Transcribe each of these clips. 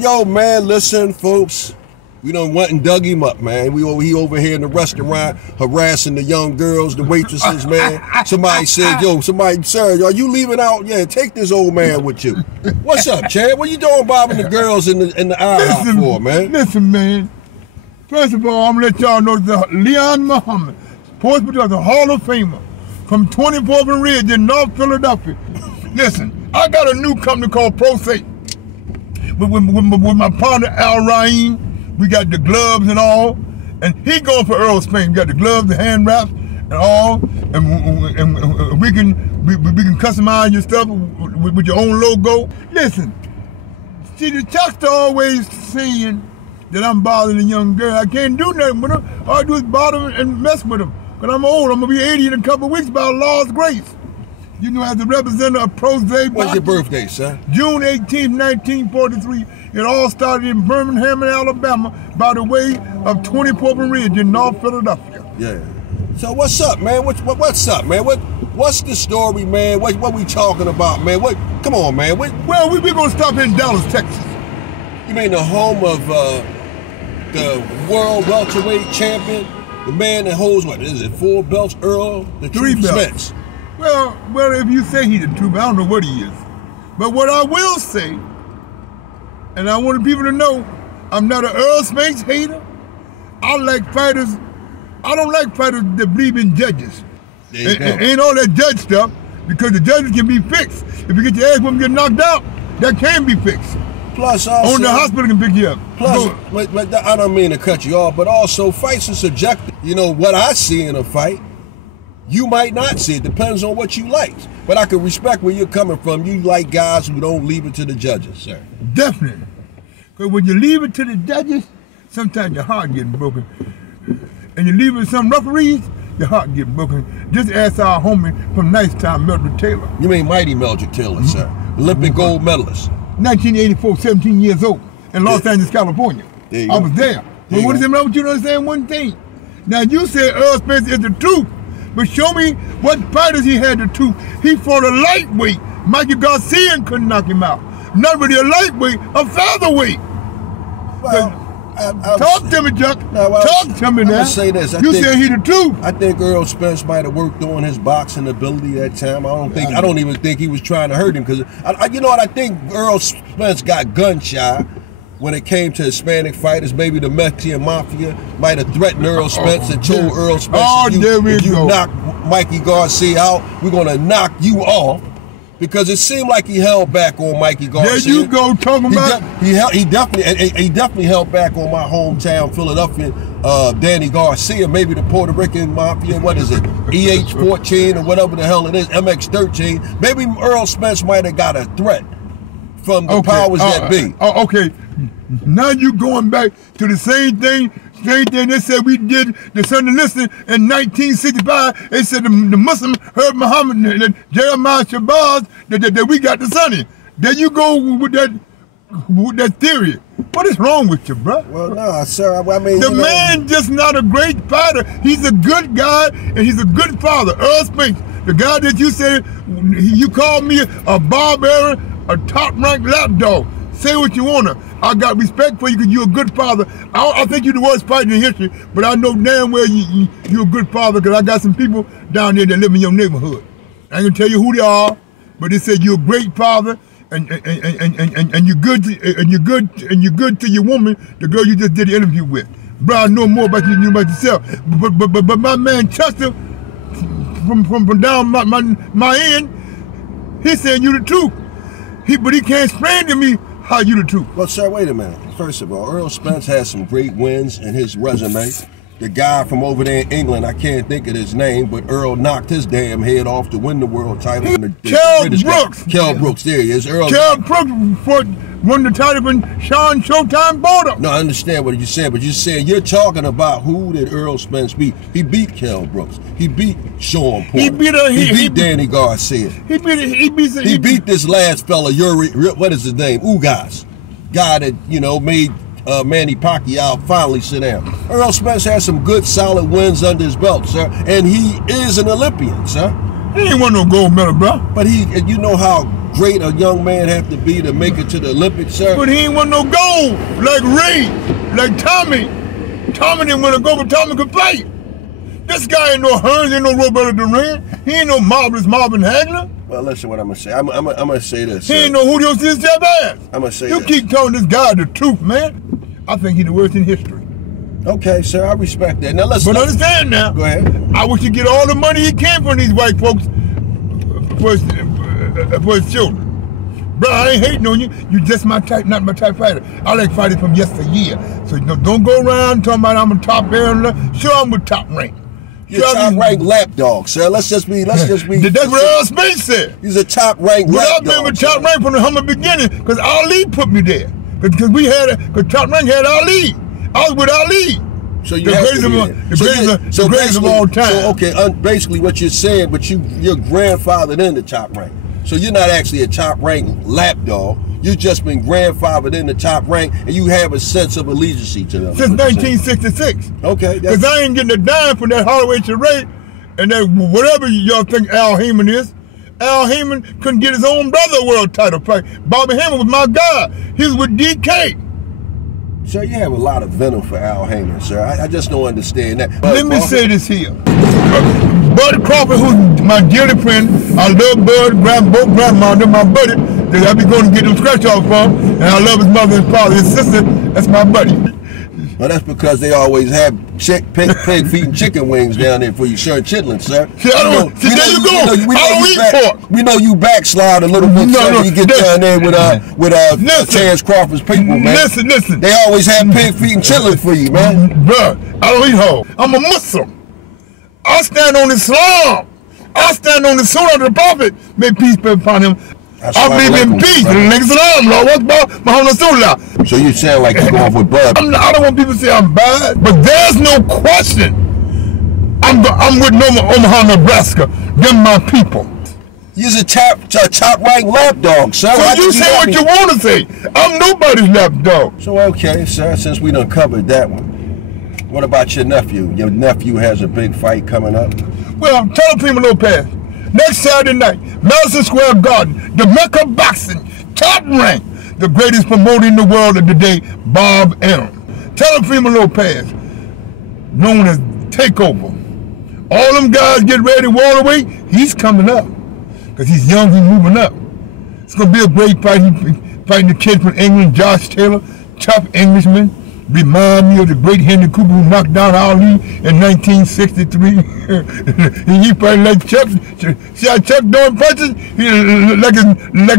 Yo, man, listen, folks. We done went and dug him up, man. He over here in the restaurant harassing the young girls, the waitresses, man. Somebody said, sir, are you leaving out? Yeah, take this old man with you. What's up, Chad? What you doing bobbing the girls in the IHOP for, man? Listen, man. First of all, I'm going to let y'all know that Leon Muhammad, sports producer, Hall of Famer, from 24th and Ridge in North Philadelphia. Listen, I got a new company called ProSafe. With my partner, Al Raheem. We got the gloves and all, and he going for Earl Spence. We got the gloves, the hand wraps, and all, and we can customize your stuff with your own logo. Listen, see, the chuckster always saying that I'm bothering a young girl. I can't do nothing with them. All I do is bother them and mess with them. But I'm old. I'm gonna be 80 in a couple of weeks by Lord's grace. You know, as the representative of ProSafe. What's your birthday, sir? June 18, 1943. It all started in Birmingham, Alabama, by the way of 24th and Ridge in North Philadelphia. Yeah. So what's up, man? What's up, man? What's the story, man? What we talking about, man? Come on, man. Well, we're gonna stop in Dallas, Texas. You mean the home of the world welterweight champion, the man that holds what is it, 4 belts, Earl, the 3 belts. Spence. Well, if you say he's the truth, I don't know what he is. But what I will say, and I want people to know, I'm not an Earl Spence hater. I like fighters. I don't like fighters that believe in judges. Ain't all that judge stuff, because the judges can be fixed. If you get your ass when you get knocked out, that can be fixed. Plus, also, only the hospital can pick you up. Plus, I don't mean to cut you off, but also fights are subjective. You know, what I see in a fight, you might not see. It depends on what you like. But I can respect where you're coming from. You like guys who don't leave it to the judges, sir. Definitely. Because when you leave it to the judges, sometimes your heart gets broken. And you leave it to some referees, your heart gets broken. Just ask our homie from Nice Time, Mildred Taylor. You mean Mighty Mildred Taylor, sir. Olympic gold medalist. 1984, 17 years old, in Los Angeles, California. I was there. But what is it about you to understand one thing? Now, you said Earl Spence is the truth. But show me what fighters he had the truth. He fought a lightweight. Mikey Garcia couldn't knock him out. Not really a lightweight, a featherweight. Well, talk to me, Chuck. Talk to me now. I'm gonna say this. You said he the truth. I think Earl Spence might have worked on his boxing ability at that time. I don't even think he was trying to hurt him, because you know what? I think Earl Spence got gun shy when it came to Hispanic fighters. Maybe the Mexican Mafia might have threatened Earl Spence and told Earl Spence, if you knock Mikey Garcia out, we're going to knock you off. Because it seemed like he held back on Mikey Garcia. There you go, talking about. He definitely held back on my hometown Philadelphia, Danny Garcia, maybe the Puerto Rican Mafia, what is it, EH-14 or whatever the hell it is, MX-13. Maybe Earl Spence might have got a threat from the powers that be. Okay, now you going back to the same thing they said we did the Sunday Listening in 1965. They said the Muslim heard Muhammad and Jeremiah Shabazz that we got the Sunday. There you go with that theory. What is wrong with you, bro? Well, no, sir. I mean, the man just not a great fighter. He's a good guy and he's a good father. Earl Spence, the guy that you said you called me a barbarian, a top-ranked lapdog. Say what you wanna. I got respect for you because you're a good father. I think you're the worst fighter in history, but I know damn well you're a good father, because I got some people down there that live in your neighborhood. I ain't gonna tell you who they are, but they said you're a great father and you're good to your woman, the girl you just did the interview with. Bro, I know more about you than you about yourself. But my man Chester from down my end, he's saying you the truth. But he can't explain to me how you the truth. Well, sir, wait a minute. First of all, Earl Spence has some great wins in his resume. The guy from over there in England, I can't think of his name, but Earl knocked his damn head off to win the world title. Kell Brooks. Kell Brooks, there he is. Kell Brooks won the title when Sean Showtime bought him. No, I understand what you're saying, but you're talking about who did Earl Spence beat. He beat Kell Brooks. He beat Sean Porter. He beat Danny Garcia. He beat this last fella, what is his name? Ugas. Guy that, made Manny Pacquiao finally sit down. Earl Spence has some good, solid wins under his belt, sir, and he is an Olympian, sir. He ain't won no gold medal, bro. But you know how great a young man have to be to make it to the Olympics, sir? But he ain't won no gold like Ray, like Tommy. Tommy didn't win a gold, but Tommy could fight. This guy ain't no Hearns, ain't no Roberto Duran. He ain't no marvelous Marvin Hagler. Well, listen what I'm going to say. I'm going to say this. He ain't no Julio Cesar. I'm going to say you this. You keep telling this guy the truth, man. I think he's the worst in history. Okay, sir, I respect that. Now let's. But understand now. Go ahead. I wish he get all the money he can from these white folks for his children. Bro, I ain't hating on you. You just my type, not my type fighter. I like fighters from yesteryear. So don't go around talking about I'm a top area. Sure, I'm a top rank. You're a top ranked lapdog, sir. Let's just be. That's what Earl Spence said. He's a top ranked lapdog. I've been with top rank from the humble beginning because Ali put me there. Because because top rank had Ali. I was with Ali. So you the greatest of all time. So okay, basically what you're saying, but you're grandfathered in the top rank. So you're not actually a top ranked lapdog. You've just been grandfathered in the top rank, and you have a sense of allegiance to them. Since 1966. Okay. Because I ain't getting a dime from that Holloway charade, and that whatever y'all think Al Heyman is. Al Heyman couldn't get his own brother a world title fight. Bobby Heyman was my guy. He was with DK. Sir, you have a lot of venom for Al Heyman, sir. I just don't understand that. Let me say this here. Bud Crawford, who's my dearly friend, I love Bud, both grandma, they're my buddy. I be going to get them scratch off from, and I love his mother and father, his sister. That's my buddy. Well, that's because they always have pig feet and chicken wings down there for you, sir, chitlins, sir. See, there you go. I don't eat pork. We know you backslide a little bit, sir, when you get down there with Chance Crawford's people, man. Listen. They always have pig feet and chitlins for you, man. Bruh, I don't eat whole. I'm a Muslim. I stand on Islam. I stand on the Sunnah of the Prophet. May peace be upon him. I believe in peace. So you sound like you're going with Bud. I don't want people to say I'm bad, but there's no question. I'm with Omaha, Nebraska. Them my people. You're a top ranked lapdog, sir. So you say what you want to say. I'm nobody's lapdog. So okay, sir, since we done covered that one, what about your nephew? Your nephew has a big fight coming up. Well, tell Primo Lopez. Next Saturday night, Madison Square Garden, the Mecca Boxing, top rank, the greatest promoter in the world of the day, Bob Arum. Tell Primo Lopez, known as Takeover. All them guys get ready to wall away, he's coming up. Because he's young, he's moving up. It's going to be a great fight. He's fighting the kid from England, Josh Taylor, tough Englishman. Remind me of the great Henry Cooper who knocked down Ali in 1963. He fighting like Chuck. See how Chuck doing punches? Like it's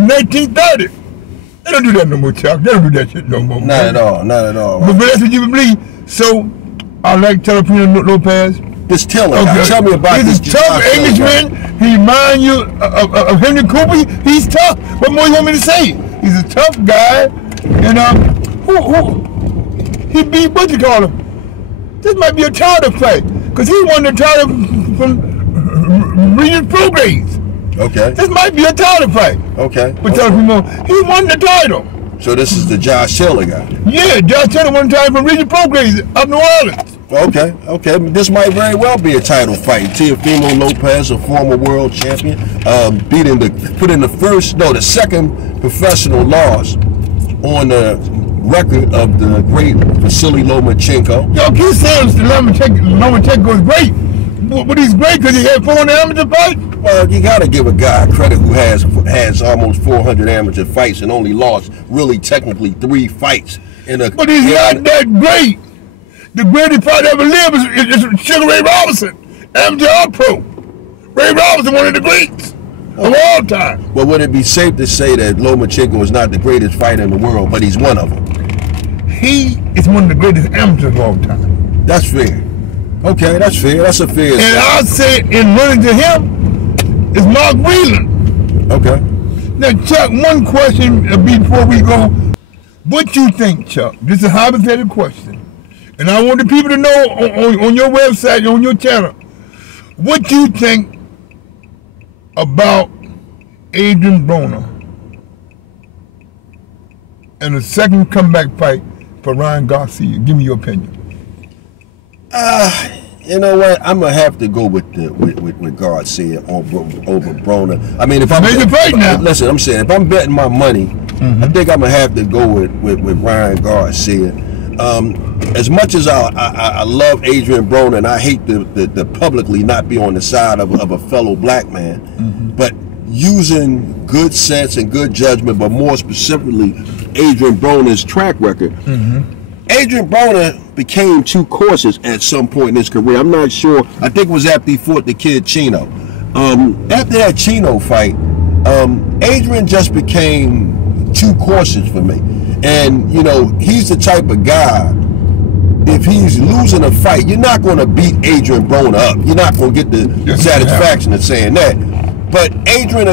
1930. They don't do that no more, Chuck. They don't do that shit no more. Not at all. But that's what you believe. So, I like Telepino Lopez. This Tiller guy. Tell me about this. He's a tough Englishman. He reminds you of Henry Cooper. He's tough. What more you want me to say? He's a tough guy. And he beat, what you call him? This might be a title fight. Because he won the title from Regis Prograis. Okay. This might be a title fight. Okay. But he won the title. So this is the Josh Taylor guy? Yeah, Josh Taylor won the title from Regis Prograis up New Orleans. Okay. This might very well be a title fight. Teofimo Lopez, a former world champion, put in the second professional loss on the record of the great Vasily Lomachenko. Yo, keep saying Lomachenko is great. But he's great because he had 400 amateur fights? Well, you got to give a guy credit who has almost 400 amateur fights and only lost really technically 3 fights. But he's not that great. The greatest fight ever lived is Sugar Ray Robinson, amateur pro. Ray Robinson, one of the greats of all time. Well, would it be safe to say that Lomachenko is not the greatest fighter in the world, but he's one of them? He is one of the greatest amateurs of all time. That's fair. Okay, that's fair. That's a fair. And I'd say in running to him is Mark Whelan. Okay. Now, Chuck, one question before we go. What you think, Chuck? This is a hypothetical question. And I want the people to know on your website, on your channel, what you think about Adrian Broner and a second comeback fight for Ryan Garcia. Give me your opinion. You know what? I'm gonna have to go with Garcia over Broner. I mean, if I'm listen, I'm saying if I'm betting my money, I think I'm gonna have to go with Ryan Garcia. As much as I love Adrian Broner, and I hate to publicly not be on the side of a fellow black man, but using good sense and good judgment, but more specifically Adrian Broner's track record. Adrian Broner became 2 courses at some point in his career. I'm not sure. I think it was after he fought the kid Chino. After that Chino fight, Adrian just became 2 courses for me. And, you know, he's the type of guy, if he's losing a fight, you're not going to beat Adrian Broner up. You're not going to get the satisfaction of saying that. But Adrian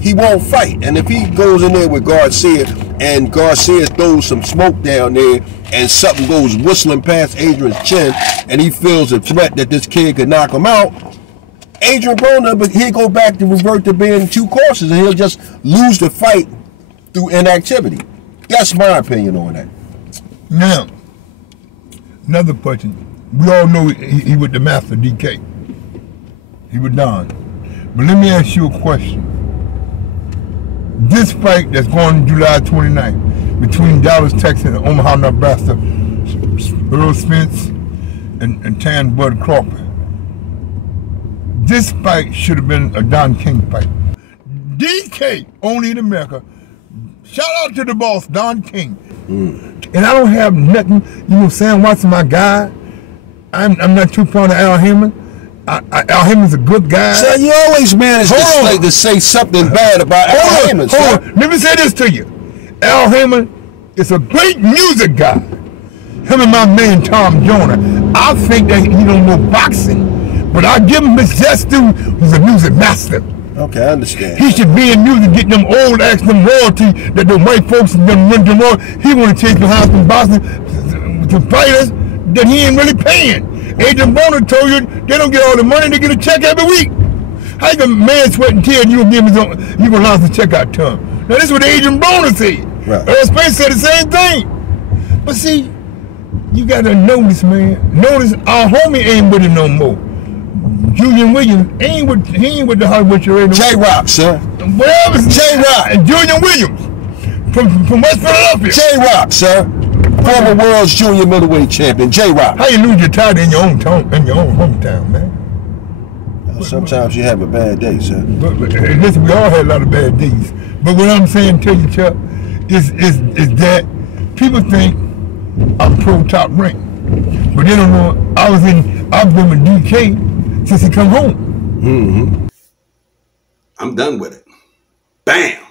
he won't fight. And if he goes in there with Garcia, and Garcia throws some smoke down there, and something goes whistling past Adrian's chin, and he feels a threat that this kid could knock him out, Adrian Broner, but he'll go back to revert to being 2 courses, and he'll just lose the fight through inactivity. That's my opinion on that. Now, another question. We all know he was the master DK. He was done. But let me ask you a question. This fight that's going on July 29th between Dallas, Texas and Omaha, Nebraska, Earl Spence and Tan Bud Crawford. This fight should have been a Don King fight. DK, only in America. Shout out to the boss, Don King. And I don't have nothing, you know, Sam Watson, my guy. I'm not too fond of Al Hammond. Al Hammond's a good guy. So you always manage to say something bad about Al Hammond. Hold on. Let me say this to you. Al Hammond is a great music guy. Him and my man Tom Joyner. I think that he don't know boxing, but I give him his just due. He's a music master. Okay, I understand. He should be in music, getting them old acts, them royalty that the white folks and them run them on. He want to chase behind some boxing to fighters that he ain't really paying. Adrian Broner told you they don't get all the money, they get a check every week. How you can man sweat and tear and you gonna give him his own, you gonna launch the check out to him? Now this is what Adrian Broner said. Right. Earl Spence said the same thing. But see, you gotta notice, man. Notice our homie ain't with it no more. Julian Williams he ain't with the Hollywood charade. J-Rock, sir. Whatever. J-Rock. And Julian Williams from West Philadelphia. J-Rock, sir. Former world's junior middleweight champion, J-Rock. How you lose your title in your own hometown, man? Sometimes you have a bad day, sir. But listen, we all had a lot of bad days. But what I'm saying to you, Chuck, is that people think I'm pro top rank, but they don't know I've been with DK since he come home. I'm done with it. Bam.